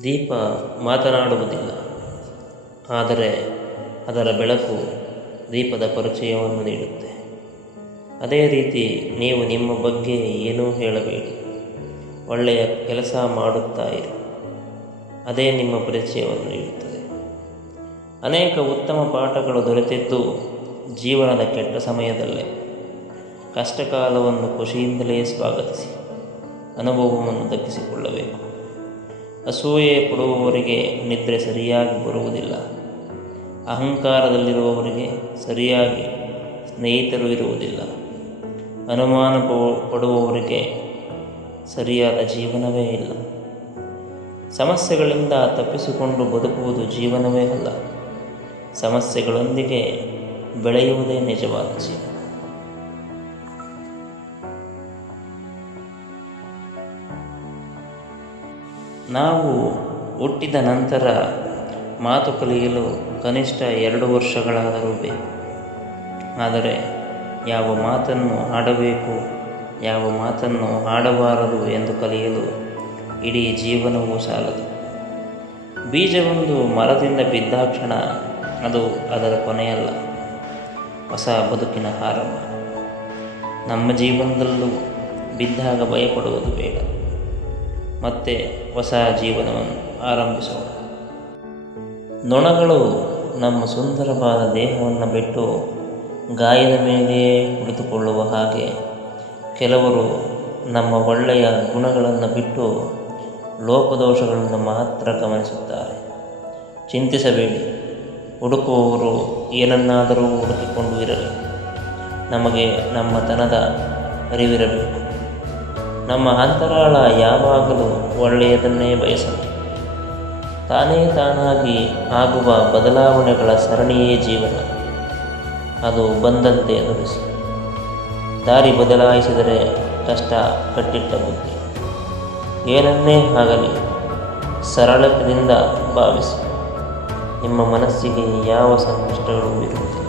ದೀಪ ಮಾತನಾಡುವುದಿಲ್ಲ, ಆದರೆ ಅದರ ಬೆಳಕು ದೀಪದ ಪರಿಚಯವನ್ನು ನೀಡುತ್ತೆ. ಅದೇ ರೀತಿ ನೀವು ನಿಮ್ಮ ಬಗ್ಗೆ ಏನೂ ಹೇಳಬೇಡಿ, ಒಳ್ಳೆಯ ಕೆಲಸ ಮಾಡುತ್ತಾ ಇರಿ, ಅದೇ ನಿಮ್ಮ ಪರಿಚಯವನ್ನು ನೀಡುತ್ತದೆ. ಅನೇಕ ಉತ್ತಮ ಪಾಠಗಳು ದೊರೆತಿದ್ದು ಜೀವನದ ಕೆಟ್ಟ ಸಮಯದಲ್ಲೇ. ಕಷ್ಟಕಾಲವನ್ನು ಖುಷಿಯಿಂದಲೇ ಸ್ವಾಗತಿಸಿ ಅನುಭವವನ್ನು ದಕ್ಕಿಸಿಕೊಳ್ಳಬೇಕು. ಅಸೂಯೆ ಪಡುವವರಿಗೆ ನಿದ್ರೆ ಸರಿಯಾಗಿ ಬರುವುದಿಲ್ಲ. ಅಹಂಕಾರದಲ್ಲಿರುವವರಿಗೆ ಸರಿಯಾಗಿ ಸ್ನೇಹಿತರು ಇರುವುದಿಲ್ಲ. ಅನುಮಾನ ಪಡುವವರಿಗೆ ಸರಿಯಾದ ಜೀವನವೇ ಇಲ್ಲ. ಸಮಸ್ಯೆಗಳಿಂದ ತಪ್ಪಿಸಿಕೊಂಡು ಬದುಕುವುದು ಜೀವನವೇ ಅಲ್ಲ, ಸಮಸ್ಯೆಗಳೊಂದಿಗೆ ಬೆಳೆಯುವುದೇ ನಿಜವಾದ ಜೀವನ. ನಾವು ಹುಟ್ಟಿದ ನಂತರ ಮಾತು ಕಲಿಯಲು ಕನಿಷ್ಠ 2 ವರ್ಷಗಳಾದರೂ ಬೇಕು. ಆದರೆ ಯಾವ ಮಾತನ್ನು ಆಡಬೇಕು, ಯಾವ ಮಾತನ್ನು ಆಡಬಾರದು ಎಂದು ಕಲಿಯಲು ಇಡೀ ಜೀವನವೂ ಸಾಲದು. ಬೀಜವೊಂದು ಮರದಿಂದ ಬಿದ್ದಾಕ್ಷಣ ಅದು ಅದರ ಕೊನೆಯಲ್ಲ, ಹೊಸ ಬದುಕಿನ ಆರಂಭ. ನಮ್ಮ ಜೀವನದಲ್ಲೂ ಬಿದ್ದಾಗ ಭಯಪಡುವುದು ಬೇಡ, ಮತ್ತೆ ಹೊಸ ಜೀವನವನ್ನು ಆರಂಭಿಸೋಣ. ನೊಣಗಳು ನಮ್ಮ ಸುಂದರವಾದ ದೇಹವನ್ನು ಬಿಟ್ಟು ಗಾಯದ ಮೇಲೆಯೇ ಕುಳಿತುಕೊಳ್ಳುವ ಹಾಗೆ ಕೆಲವರು ನಮ್ಮ ಒಳ್ಳೆಯ ಗುಣಗಳನ್ನು ಬಿಟ್ಟು ಲೋಪದೋಷಗಳನ್ನು ಮಾತ್ರ ಗಮನಿಸುತ್ತಾರೆ. ಚಿಂತಿಸಬೇಡಿ, ಹುಡುಕುವವರು ಏನನ್ನಾದರೂ ಹುಡುಕಿಕೊಂಡು ಇರಲಿ. ನಮಗೆ ನಮ್ಮತನದ ಅರಿವಿರಬೇಕು. ನಮ್ಮ ಅಂತರಾಳ ಯಾವಾಗಲೂ ಒಳ್ಳೆಯದನ್ನೇ ಬಯಸಲಿ. ತಾನಾಗಿ ಆಗುವ ಬದಲಾವಣೆಗಳ ಸರಣಿಯೇ ಜೀವನ. ಅದು ಬಂದಂತೆ ಎದುರಿಸಿ. ದಾರಿ ಬದಲಾಯಿಸಿದರೆ ಕಷ್ಟ ಕಟ್ಟಿಟ್ಟ ಬುದ್ಧಿ. ಏನನ್ನೇ ಆಗಲಿ ಸರಳತೆಯಿಂದ ಭಾವಿಸಿ. ನಿಮ್ಮ ಮನಸ್ಸಿಗೆ ಯಾವ ಸಂಕಷ್ಟಗಳು ಇರುವುದಿಲ್ಲ.